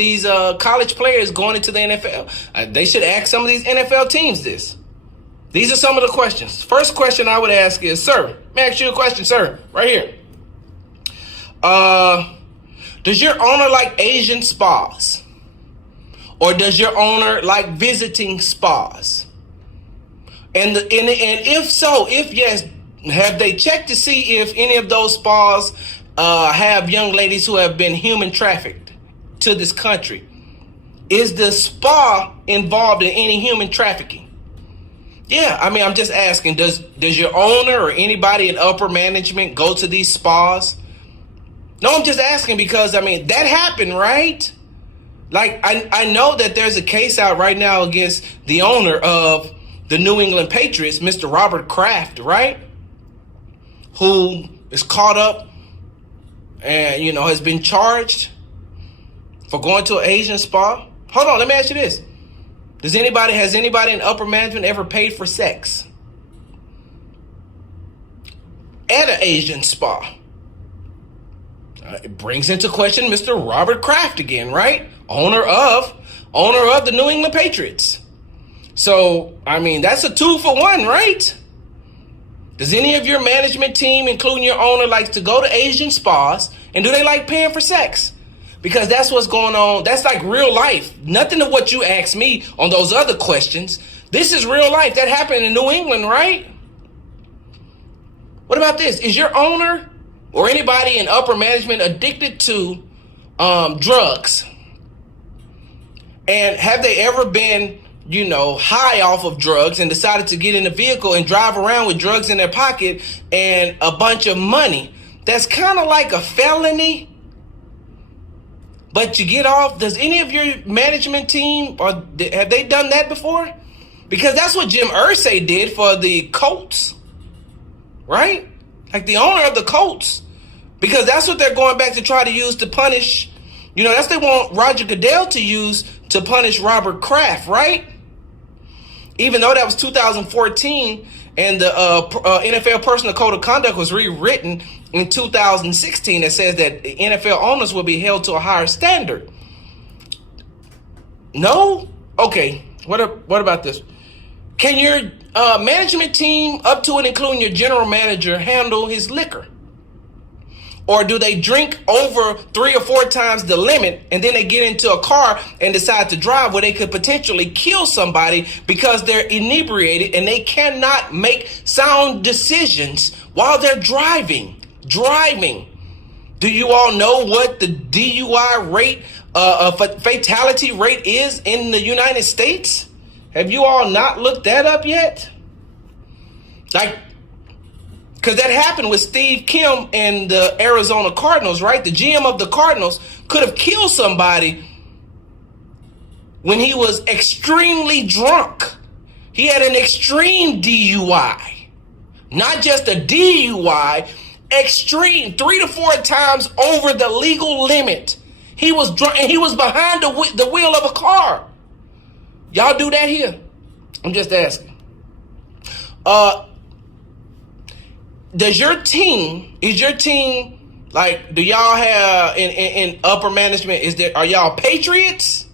these college players going into the NFL? They should ask some of these NFL teams this. These are some of the questions. First question I would ask is, sir, let me ask you a question, sir, right here. Does your owner like Asian spas? Or does your owner like visiting spas? And if so, if yes, have they checked to see if any of those spas have young ladies who have been human trafficked to this country? Is the spa involved in any human trafficking? Yeah, I mean, I'm just asking, does your owner or anybody in upper management go to these spas? No, I'm just asking because, I mean, that happened, right? Like, I know that there's a case out right now against the owner of the New England Patriots, Mr. Robert Kraft, right? Who is caught up and, you know, has been charged for going to an Asian spa. Hold on, let me ask you this. Has anybody in upper management ever paid for sex at an Asian spa? It brings into question Mr. Robert Kraft again, right? Owner of the New England Patriots. So, I mean, that's a 2-for-1, right? Does any of your management team, including your owner, likes to go to Asian spas? And do they like paying for sex? Because that's what's going on. That's like real life. Nothing of what you asked me on those other questions. This is real life. That happened in New England, right? What about this? Is your owner or anybody in upper management addicted to drugs? And have they ever been, you know, high off of drugs and decided to get in a vehicle and drive around with drugs in their pocket and a bunch of money? That's kind of like a felony, but you get off. Does any of your management team, or have they done that before? Because that's what Jim Irsay did for the Colts, right? Like the owner of the Colts, because that's what they're going back to try to use to punish. You know, that's what they want Roger Goodell to use to punish Robert Kraft, right? Even though that was 2014 and the NFL Personal Code of Conduct was rewritten in 2016 that says that NFL owners will be held to a higher standard. No? Okay. What about this? Can your management team, up to and including your general manager, handle his liquor? Or do they drink over 3 or 4 times the limit and then they get into a car and decide to drive where they could potentially kill somebody because they're inebriated and they cannot make sound decisions while they're driving? Do you all know what the DUI rate, fatality rate is in the United States? Have you all not looked that up yet? Like, because that happened with Steve Kim and the Arizona Cardinals, right? The GM of the Cardinals could have killed somebody when he was extremely drunk. He had an extreme DUI. Not just a DUI, extreme, 3 to 4 times over the legal limit. He was drunk and he was behind the wheel of a car. Y'all do that here? I'm just asking. Is your team like, do y'all have in upper management, are y'all patriots?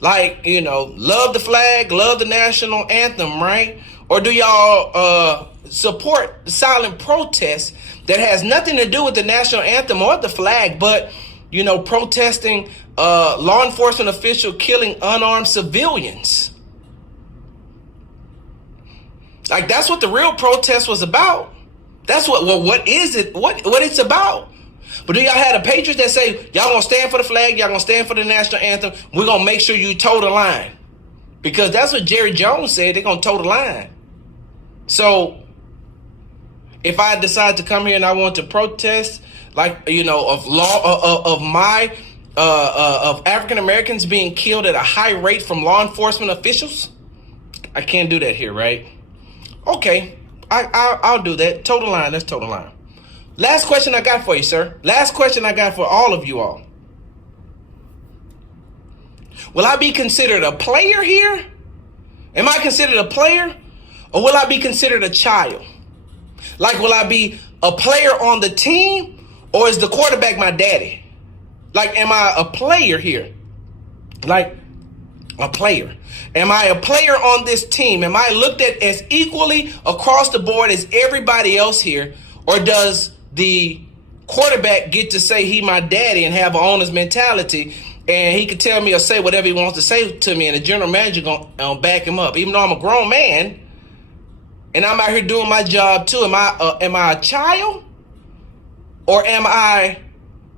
Like, you know, love the flag, love the national anthem, right? Or do y'all support silent protest that has nothing to do with the national anthem or the flag, but, you know, protesting law enforcement official killing unarmed civilians? Like, that's what the real protest was about. That's what is it? What it's about? But do y'all have the Patriots that say, y'all gonna stand for the flag, y'all gonna stand for the national anthem, we're gonna make sure you toe the line? Because that's what Jerry Jones said, they're gonna toe the line. So if I decide to come here and I want to protest, like, you know, of African Americans being killed at a high rate from law enforcement officials, I can't do that here, right? Okay. I'll do that. Total line. That's total line. Last question I got for you, sir. Last question I got for all of you all. Will I be considered a player here? Am I considered a player? Or will I be considered a child? Like, will I be a player on the team? Or is the quarterback my daddy? Like, am I a player here? like a player? Am I a player on this team? Am I looked at as equally across the board as everybody else here? Or does the quarterback get to say he my daddy and have an owner's mentality, and he can tell me or say whatever he wants to say to me, and the general manager gonna back him up, even though I'm a grown man and I'm out here doing my job too? Am I a child, or am I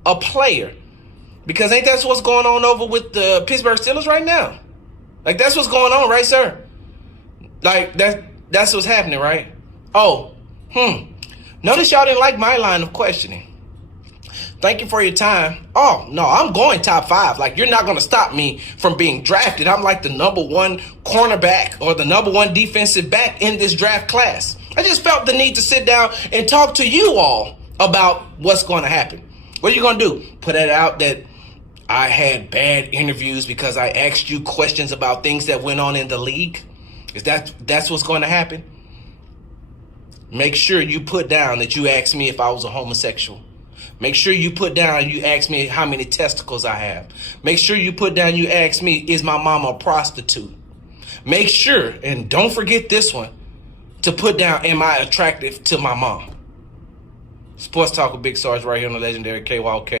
a player? Because ain't that what's going on over with the Pittsburgh Steelers right now? Like, that's what's going on, right, sir? Like, that's what's happening, right? Notice y'all didn't like my line of questioning. Thank you for your time. Oh, no, I'm going top 5. Like, you're not going to stop me from being drafted. I'm like the #1 cornerback or the #1 defensive back in this draft class. I just felt the need to sit down and talk to you all about what's going to happen. What are you going to do? Put it out that I had bad interviews because I asked you questions about things that went on in the league? That's what's going to happen? Make sure you put down that you asked me if I was a homosexual. Make sure you put down you asked me how many testicles I have. Make sure you put down you asked me, is my mama a prostitute? Make sure, and don't forget this one, to put down, am I attractive to my mom? Sports Talk with Big Sarge right here on the legendary KYK.